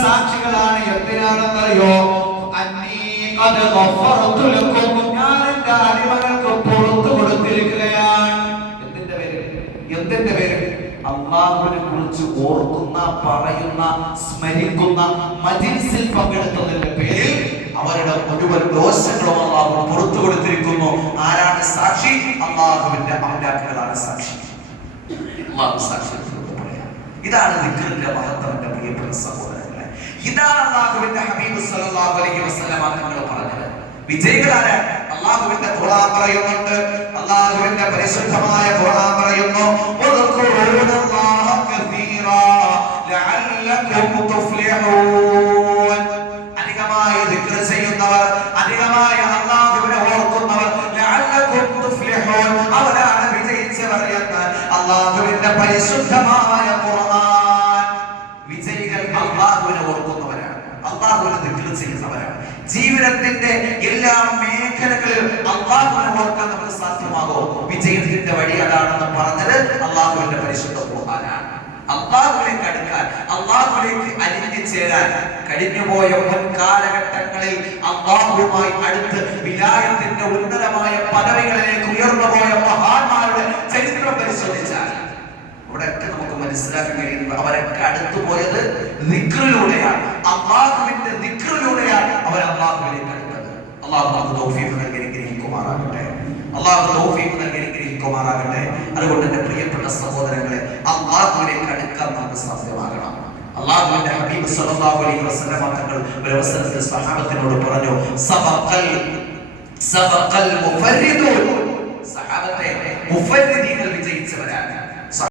സാക്ഷികളാണ് എന്തിനാണെന്നറിയോ? ഞാൻ കുറിച്ച് ഓർക്കുന്ന പറയുന്ന സ്മരിക്കുന്ന മജിൽസിൽ പങ്കെടുത്തതിന്റെ പേരിൽ അവരുടെ മുഴുവൻ ദോഷങ്ങളും അള്ളാഹു പുറത്തു കൊടുത്തിരിക്കുന്നു. ആരാണ് സാക്ഷി? അള്ളാഹുവിന്റെ അമ്പാക്കുകളാണ് സാക്ഷി. സാക്ഷി ഇതാണ് നിഖറിന്റെ മഹത്വം എന്റെ പ്രിയപ്പെട്ട സഹോദരങ്ങളെ ഇതാണ് അള്ളാഹുവിന്റെ ഹബീബ് സല്ലല്ലാഹു അലൈഹി വസല്ലം തങ്ങൾ പറഞ്ഞത് വിജയികളാണ് അള്ളാഹുവിന്റെ ഖുർആൻ പറയുന്നുണ്ട് അള്ളാഹുവിന്റെ പരിശുദ്ധമായ ഖുർആൻ പറയുന്നു "വദ്കുറൂനല്ലാഹ കസീറാ ലഅല്ലകും തുഫ്ലിഹൂൻ." അധികമായി ദിക്ർ ചെയ്യുന്നവർ അധികമായി അള്ളാഹുവിനെ ഓർക്കുന്നവർ ലഅല്ലകും തുഫ്ലിഹൂൻ. അവരാണ് വിജയിച്ചവർ എന്ന് അള്ളാഹുവിന്റെ പരിശുദ്ധമായ ദിക്ർ ചെയ്യുന്നവരാണ്. ജീവിതത്തിന്റെ എല്ലാ മേഖലകളിലും അള്ളാഹുവിനെ ഓർക്കാൻ നമുക്ക് സാധ്യമാകോ. വിജയത്തിന്റെ വഴി അതാണെന്ന് പറഞ്ഞത് അള്ളാഹുവിന്റെ പരിശുദ്ധ പോകാനാണ് അള്ളാഹുവിലേക്ക് അടുക്കാൻ അള്ളാഹുവിലേക്ക് അലിഞ്ഞു ചേരാൻ കഴിഞ്ഞുപോയ മുൻ കാലഘട്ടങ്ങളിൽ അള്ളാഹുവുമായി അടുത്ത് വിലായത്തിന്റെ ഉന്നതമായ പദവികളിലേക്ക് ഉയർന്നു പോയ മഹാന്മാരുടെ ചരിത്രം പരിശോധിച്ചാൽ ഇവിടെയൊക്കെ നമുക്ക് മനസ്സിലാക്കാൻ കഴിയുന്നത് അവരൊക്കെ അടുത്തു പോയത് നിക്റിലൂടെയാണ് അള്ളാഹുവിന്റെ അള്ളാഹു നമുക്ക് തൗഫീഖ് നൽകി അനുഗ്രഹിക്കുമാറാകട്ടെ അള്ളാഹു തൗഫീഖ് നൽകി അനുഗ്രഹിക്കുമാറാകട്ടെ അതുകൊണ്ട് എന്റെ പ്രിയപ്പെട്ട സഹോദരങ്ങളെ അള്ളാഹുവിലേക്ക് അടുക്കാൻ നമുക്ക് സാധ്യമാകണം. അള്ളാഹുവിന്റെ ഹബീബ് സല്ലല്ലാഹു അലൈഹി വസല്ലം തങ്ങൾ ഒരു അവസരത്തിൽ സഹാബത്തിനോട് പറഞ്ഞു സബഖൽ സബഖൽ മുഫരിദൂൻ. സഹാബത്തെ മുഫരിദീങ്ങൾ